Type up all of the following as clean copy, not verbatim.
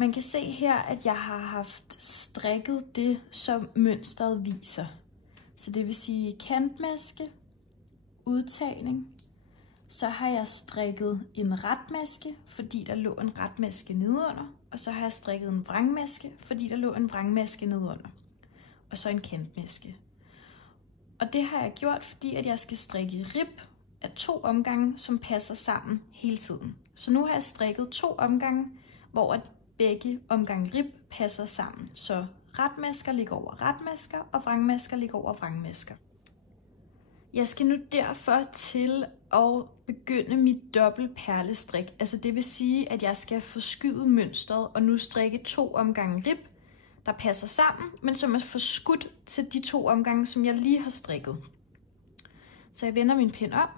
Man kan se her, at jeg har haft strikket det, som mønstret viser. Så det vil sige kantmaske, udtagning. Så har jeg strikket en retmaske, fordi der lå en retmaske nedenunder. Og så har jeg strikket en vrangmaske, fordi der lå en vrangmaske nedenunder. Og så en kantmaske. Og det har jeg gjort, fordi at jeg skal strikke rib af 2 omgange, som passer sammen hele tiden. Så nu har jeg strikket 2 omgange, hvor at begge omgange rib passer sammen. Så retmasker ligger over retmasker, og vrangmasker ligger over vrangmasker. Jeg skal nu derfor til at begynde mit dobbelt perlestrik. Altså det vil sige, at jeg skal forskyde mønstret og nu strikke 2 omgange rib, der passer sammen, men som er forskudt til de 2 omgange, som jeg lige har strikket. Så jeg vender min pind om,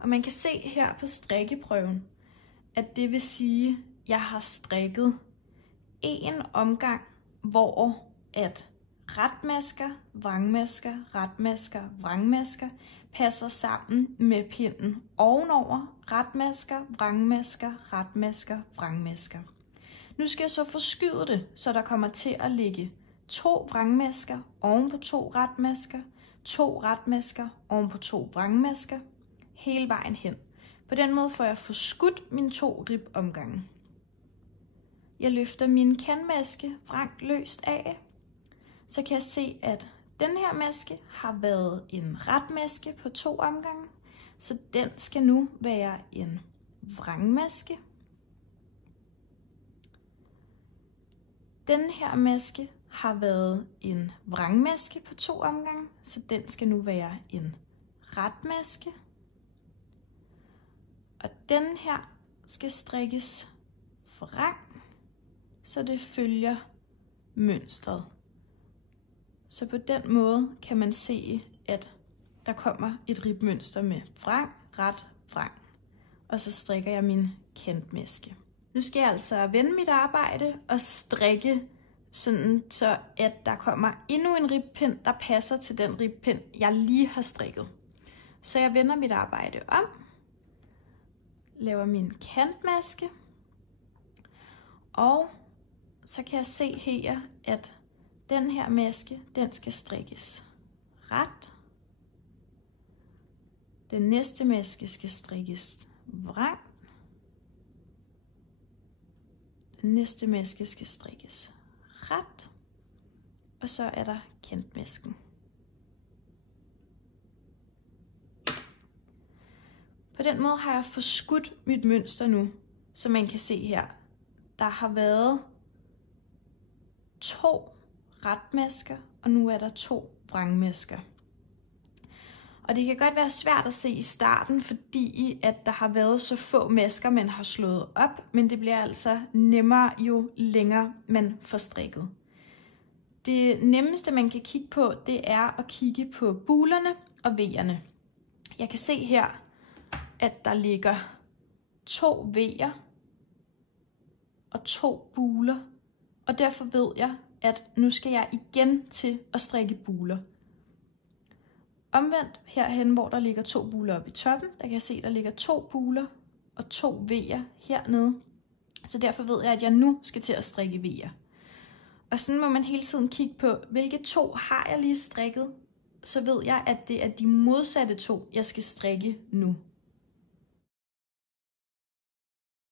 og man kan se her på strikkeprøven, at det vil sige, at jeg har strikket 1 omgang, hvor at retmasker, vrangmasker, retmasker, vrangmasker passer sammen med pinden ovenover retmasker, vrangmasker, retmasker, vrangmasker. Nu skal jeg så forskyde det, så der kommer til at ligge 2 vrangmasker oven på 2 retmasker, 2 retmasker oven på 2 vrangmasker, hele vejen hen. På den måde får jeg forskudt mine 2 ribomgange. Jeg løfter min kantmaske vrangt løst af, så kan jeg se, at den her maske har været en retmaske på 2 omgange, så den skal nu være en vrangmaske. Den her maske har været en vrangmaske på 2 omgange, så den skal nu være en retmaske. Og den her skal strikkes vrang, så det følger mønstret. Så på den måde kan man se, at der kommer et ribmønster med vrang, ret, vrang. Og så strikker jeg min kantmaske. Nu skal jeg altså vende mit arbejde og strikke sådan, så at der kommer endnu en ribpind, der passer til den ribpind, jeg lige har strikket. Så jeg vender mit arbejde om, laver min kantmaske, og så kan jeg se her, at den her maske, den skal strikkes ret. Den næste maske skal strikkes vrang. Den næste maske skal strikkes ret. Og så er der kantmasken. På den måde har jeg forskudt mit mønster nu, som man kan se her. Der har været 2 retmasker, og nu er der 2 vrangmasker. Og det kan godt være svært at se i starten, fordi at der har været så få masker, man har slået op, men det bliver altså nemmere, jo længere man får strikket. Det nemmeste, man kan kigge på, det er at kigge på bulerne og V'erne. Jeg kan se her, at der ligger 2 V'er og 2 buler, og derfor ved jeg, at nu skal jeg igen til at strikke buler. Omvendt herhen, hvor der ligger 2 buler oppe i toppen, der kan jeg se, at der ligger 2 buler og 2 V'er hernede. Så derfor ved jeg, at jeg nu skal til at strikke V'er. Og sådan må man hele tiden kigge på, hvilke 2 har jeg lige strikket, så ved jeg, at det er de modsatte 2, jeg skal strikke nu.